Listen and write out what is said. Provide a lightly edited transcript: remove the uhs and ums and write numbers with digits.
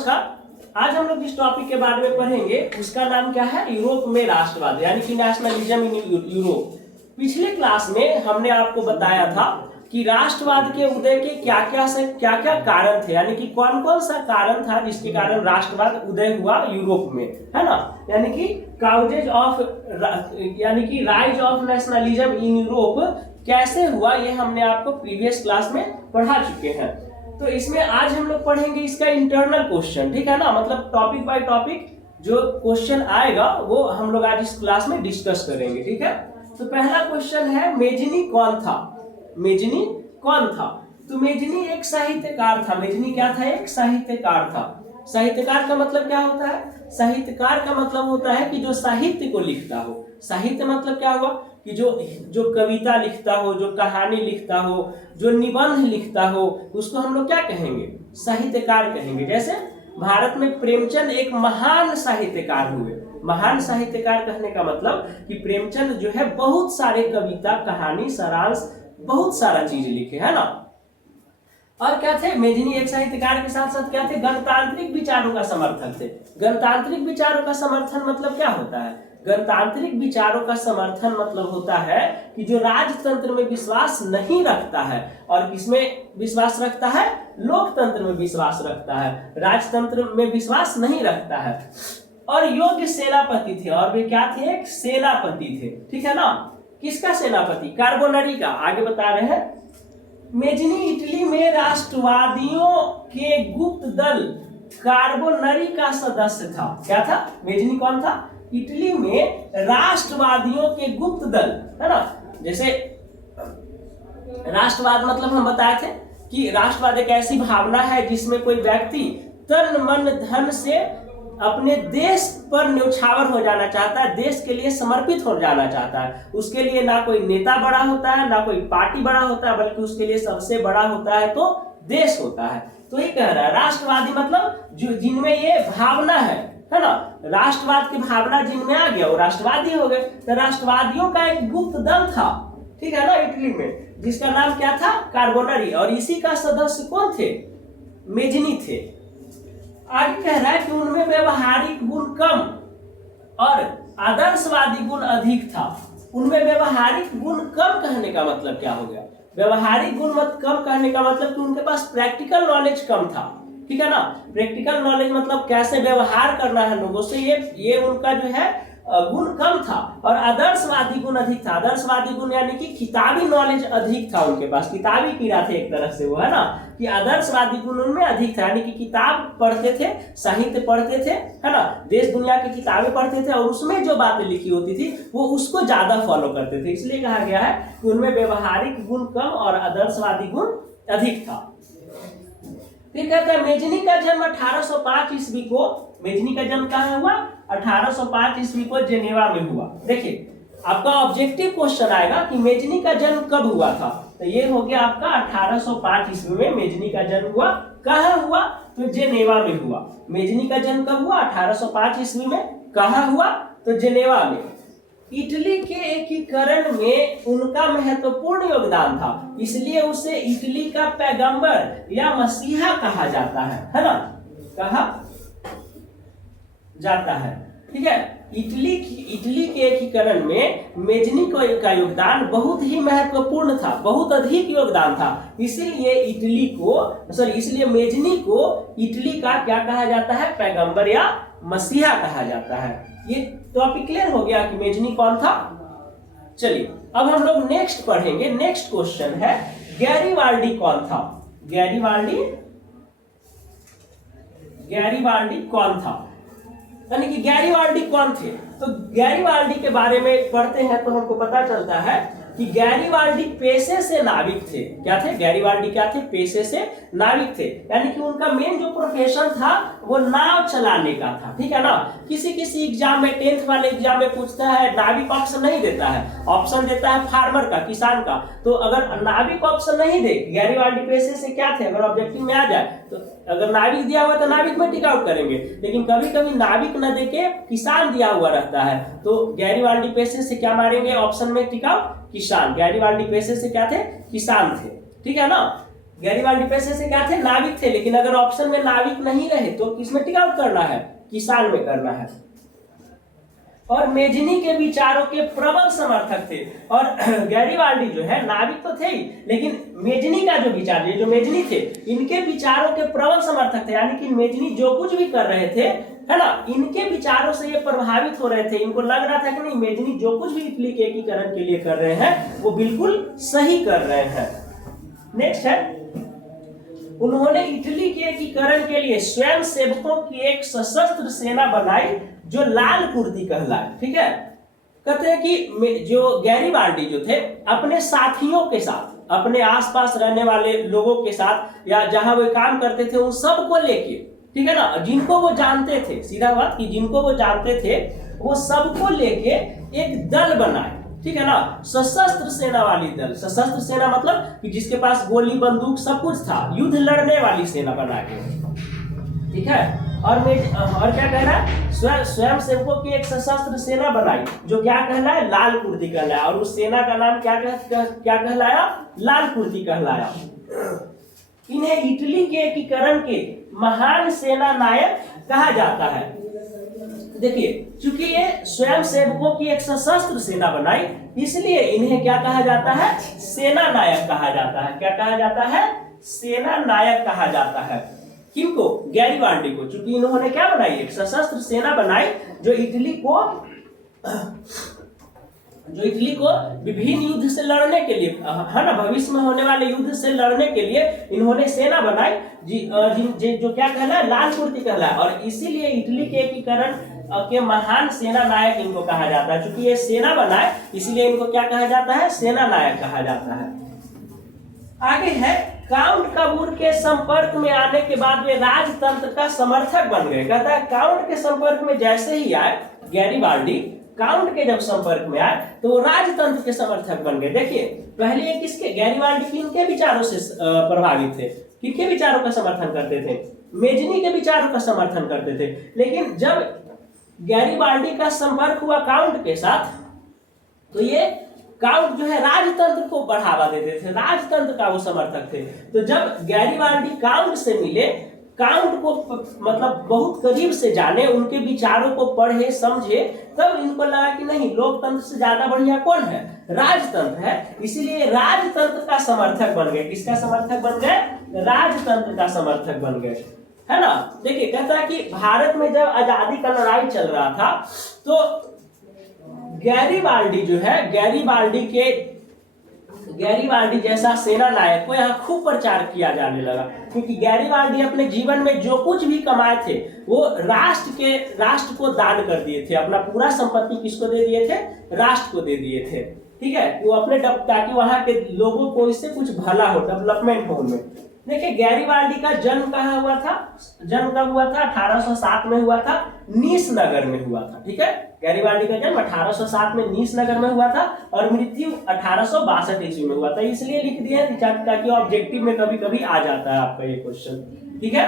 नमस्कार। आज हम लोग जिस टॉपिक के बारे में पढ़ेंगे उसका नाम क्या है, यूरोप में राष्ट्रवाद यानी कि नेशनलिज्म इन यूरोप। पिछले क्लास में हमने आपको बताया था कि राष्ट्रवाद के उदय के क्या क्या कारण थे, यानी कि कौन कौन सा कारण था जिसके कारण राष्ट्रवाद उदय हुआ यूरोप में, है ना। यानी कि काउजेज ऑफ यानी कि rise of nationalism in Europe कैसे हुआ, ये हमने आपको प्रीवियस क्लास में पढ़ा चुके हैं। तो इसमें आज हम लोग पढ़ेंगे इसका इंटरनल क्वेश्चन, ठीक है ना। मतलब टॉपिक बाय टॉपिक जो क्वेश्चन आएगा वो हम लोग आज इस क्लास में डिस्कस करेंगे, ठीक है। तो पहला क्वेश्चन है, मेजनी कौन था। मेजनी कौन था? तो मेजनी एक साहित्यकार था। मेजनी क्या था? एक साहित्यकार था। साहित्यकार का मतलब क्या होता है? साहित्यकार का मतलब होता है कि जो साहित्य को लिखता हो। साहित्य मतलब क्या हुआ कि जो कविता लिखता हो, जो कहानी लिखता हो, जो निबंध लिखता हो, उसको हम लोग क्या कहेंगे? साहित्यकार कहेंगे। जैसे भारत में प्रेमचंद एक महान साहित्यकार हुए। महान साहित्यकार कहने का मतलब कि प्रेमचंद जो है बहुत सारे कविता, कहानी, सारांश, बहुत सारा चीज लिखे, है ना। और क्या थे? मेजनी एक साहित्यकार के साथ साथ क्या थे? गणतांत्रिक विचारों का समर्थक थे। गणतांत्रिक विचारों का समर्थन मतलब क्या होता है? गणतांत्रिक विचारों का समर्थन मतलब होता है कि जो राजतंत्र में विश्वास नहीं रखता है, और किसमें विश्वास रखता है? लोकतंत्र में विश्वास रखता है, राजतंत्र में विश्वास नहीं रखता है। और योग्य सेनापति थे। और वे क्या थे? एक सेनापति थे, ठीक है ना। किसका सेनापति? कार्बोनरी का। आगे बता रहे हैं, मेजनी इटली में राष्ट्रवादियों के गुप्त दल कार्बोनरी का सदस्य था। क्या था? मेजनी कौन था? इटली में राष्ट्रवादियों के गुप्त दल, है ना। जैसे राष्ट्रवाद मतलब हम बताए थे कि राष्ट्रवाद एक ऐसी भावना है जिसमें कोई व्यक्ति तन मन धन से अपने देश पर न्यौछावर हो जाना चाहता है, देश के लिए समर्पित हो जाना चाहता है। उसके लिए ना कोई नेता बड़ा होता है, ना कोई पार्टी बड़ा होता है, बल्कि उसके लिए सबसे बड़ा होता है तो देश होता है। तो ये कह रहा है राष्ट्रवादी मतलब जो जिनमें ये भावना है ना। राष्ट्रवाद की भावना जिनमें आ गया वो राष्ट्रवादी हो गए। तो राष्ट्रवादियों का एक गुप्त दल था, ठीक है ना, इटली में, जिसका नाम क्या था? कार्बोनरी। और इसी का सदस्य कौन थे? मेजनी थे। आगे कह रहा है कि उनमें व्यवहारिक गुण कम और आदर्शवादी गुण अधिक था। उनमें व्यवहारिक गुण कम कहने का मतलब क्या हो गया? व्यवहारिक गुण मत कम कहने का मतलब कि उनके पास प्रैक्टिकल नॉलेज कम था, ठीक है ना। प्रैक्टिकल नॉलेज मतलब कैसे व्यवहार करना है लोगों से, ये उनका जो है गुण कम था। और आदर्शवादी गुण अधिक था। आदर्शवादी गुण यानी कि किताबी नॉलेज अधिक था उनके पास। किताबी कीड़ा थे एक तरह से वो, है ना, कि आदर्शवादी गुण उनमें अधिक था। यानी कि किताब पढ़ते थे, साहित्य पढ़ते थे, है ना, देश दुनिया की किताबें पढ़ते थे, और उसमें जो बातें लिखी होती थी वो उसको ज्यादा फॉलो करते थे। इसलिए कहा गया है कि उनमें व्यवहारिक गुण कम और आदर्शवादी गुण अधिक था। फिर कहता है मेजनी का जन्म 1805 ईस्वी को। मेजनी का जन्म कहाँ हुआ? 1805 ईस्वी को जेनेवा में हुआ। देखिए आपका ऑब्जेक्टिव क्वेश्चन आएगा कि मेजनी का जन्म कब हुआ था। तो ये हो गया आपका 1805 ईस्वी में मेजनी का जन्म हुआ। कहाँ हुआ? तो जेनेवा में हुआ। मेजनी का जन्म कब हुआ? 1805 ईस्वी में। कहाँ हुआ? तो जेनेवा में। इटली के एकीकरण में उनका महत्वपूर्ण योगदान था, इसलिए उसे इटली का पैगंबर या मसीहा कहा जाता है ना, कहा जाता है, ठीक है। इटली के एकीकरण में मेजनी का योगदान बहुत ही महत्वपूर्ण था, बहुत अधिक योगदान था। इसलिए मेजनी को इटली का क्या कहा जाता है? पैगंबर या मसीहा कहा जाता है। ये टॉपिक क्लियर हो गया कि मेजनी कौन था। चलिए अब हम लोग नेक्स्ट पढ़ेंगे। नेक्स्ट क्वेश्चन है, गैरीवाल्डी कौन था? गैरीवाल्डी कौन था, यानी कि गैरीवाल्डी कौन थे? तो गैरीवाल्डी के बारे में पढ़ते हैं तो हमको पता चलता है कि गैरीवाल्डी पेशे से नाविक थे। क्या थे? गैरीवाल्डी क्या थे? पेशे से नाविक थे। यानी कि उनका मेन जो प्रोफेशन था वो नाव चलाने का था, ठीक है ना। किसी एग्जाम में, 10th वाले एग्जाम में पूछता है, नाविक ऑप्शन नहीं देता है, ऑप्शन देता है फार्मर का, किसान का। तो अगर नाविक ऑप्शन नहीं दे, गैरीवाल्डी पेशे से क्या थे, अगर ऑब्जेक्टिव में आ जाए तो अगर नाविक दिया हुआ तो नाविक में टिक आउट करेंगे। लेकिन कभी कभी नाविक न देके किसान दिया हुआ रहता है, तो गैरीवाल्डी पेशे से क्या मारेंगे ऑप्शन में? टिक आउट, किसान। गैरीवाल्डी पेशे से क्या थे? किसान थे, ठीक है ना। गैरिबाल्डी पेशे से क्या थे, नाविक थे, लेकिन अगर ऑप्शन में नाविक नहीं रहे तो किसमें टिक आउट करना है, किसान में करना है। और मेजनी के विचारों के प्रबल समर्थक थे। और गैरिबाल्डी जो है नाविक तो थे ही, लेकिन मेजनी का जो विचार, ये जो मेजनी थे, इनके विचारों के प्रबल समर्थक थे। यानी कि मेजनी जो कुछ भी कर रहे थे, है ना, इनके विचारों से ये प्रभावित हो रहे थे। इनको लग रहा था कि नहीं, मेजनी जो कुछ भी इटली के एकीकरण के लिए कर रहे हैं वो बिल्कुल सही कर रहे हैं। नेक्स्ट है, उन्होंने इटली के एकीकरण के लिए स्वयं सेवकों की एक सशस्त्र सेना बनाई जो लाल कुर्ती कहलाए। ठीक है, कहते हैं कि जो गैरिबाल्डी जो थे अपने साथियों के साथ, अपने आसपास रहने वाले लोगों के साथ, या जहां वो काम करते थे उन सबको लेके, ठीक है ना, जिनको वो जानते थे, सीधा बात कि जिनको वो जानते थे, वो सबको लेके एक दल बनाए। ठीक है ना, सशस्त्र सेना वाली दल। सशस्त्र सेना मतलब कि जिसके पास गोली बंदूक सब कुछ था, युद्ध लड़ने वाली सेना बना के। ठीक है, और क्या कह रहा है, स्वयं सेवकों की एक सशस्त्र सेना बनाई जो क्या कहलाया, लाल कुर्ती कहलाया। और उस सेना का नाम क्या कहलाया, लाल कुर्ती कहलाया। इन्हें इटली के एकीकरण के महान सेना नायक कहा जाता है। देखिए, चूंकि ये स्वयं सेवकों की एक सशस्त्र सेना बनाई, इसलिए इन्हें क्या कहा जाता है, सेना नायक कहा जाता है। क्या कहा जाता है, सेना नायक कहा जाता है। किनको, गैरिबाल्डी को, चूंकि इन्होंने क्या बनाई, एक सशस्त्र सेना बनाई जो इटली को विभिन्न युद्ध से लड़ने के लिए, है ना, भविष्य में होने वाले युद्ध से लड़ने के लिए इन्होंने सेना बनाई जो क्या कहलाए, लाल कुर्ती कहलाए। और इसीलिए इटली के एकीकरण के महान सेना नायक इनको कहा जाता है। चूंकि ये सेना बनाए इसलिए इनको क्या कहा जाता है, सेना नायक कहा जाता है। आगे है, काउंट कबूर के संपर्क में आने के बाद वे राजतंत्र का समर्थक बन गए। कहता है काउंट के संपर्क में जैसे ही आए गैरिबाल्डी, काउंट के जब संपर्क में आए तो वो राजतंत्र के समर्थक बन गए। देखिए, पहले ये किसके, गैरिबाल्डी किनके विचारों से प्रभावित थे, किनके विचारों का समर्थन करते थे, मेजनी के विचारों का समर्थन करते थे। लेकिन जब गैरिबाल्डी का संपर्क हुआ काउंट के साथ, तो ये काउंट जो है राजतंत्र को बढ़ावा देते थे, राजतंत्र का वो समर्थक थे। तो जब गैरिबाल्डी काउंट से मिले, काउंट को मतलब बहुत करीब से जाने, उनके विचारों को पढ़े समझे, तब इनको लगा कि नहीं, लोकतंत्र से ज्यादा बढ़िया कौन है, राजतंत्र है। इसीलिए राजतंत्र का समर्थक बन गए। किसका समर्थक बन गए, राजतंत्र का समर्थक बन गए, है ना। देखिए, कहता है कि भारत में जब आजादी का लड़ाई चल रहा था तो गैरिबाल्डी जो है, गैरिबाल्डी जैसा सेना नायक को यहाँ खूब प्रचार किया जाने लगा। क्योंकि गैरिबाल्डी अपने जीवन में जो कुछ भी कमाए थे वो राष्ट्र को दान कर दिए थे। अपना पूरा संपत्ति किसको दे दिए थे, राष्ट्र को दे दिए थे। ठीक है, वो अपने ताकि वहां के लोगों को इससे कुछ भला हो, डेवलपमेंट हो उनमें। देखिए, गैरिबाल्डी का जन्म कहाँ हुआ था, जन्म कब हुआ था, 1807 में हुआ था, नीस नगर में हुआ था। ठीक है, गैरिबाल्डी का जन्म 1807 में नीस नगर में हुआ था और मृत्यु 1862 ईस्वी में हुआ था। इसलिए लिख दिया ताकि ऑब्जेक्टिव में कभी कभी आ जाता है आपका ये क्वेश्चन। ठीक है।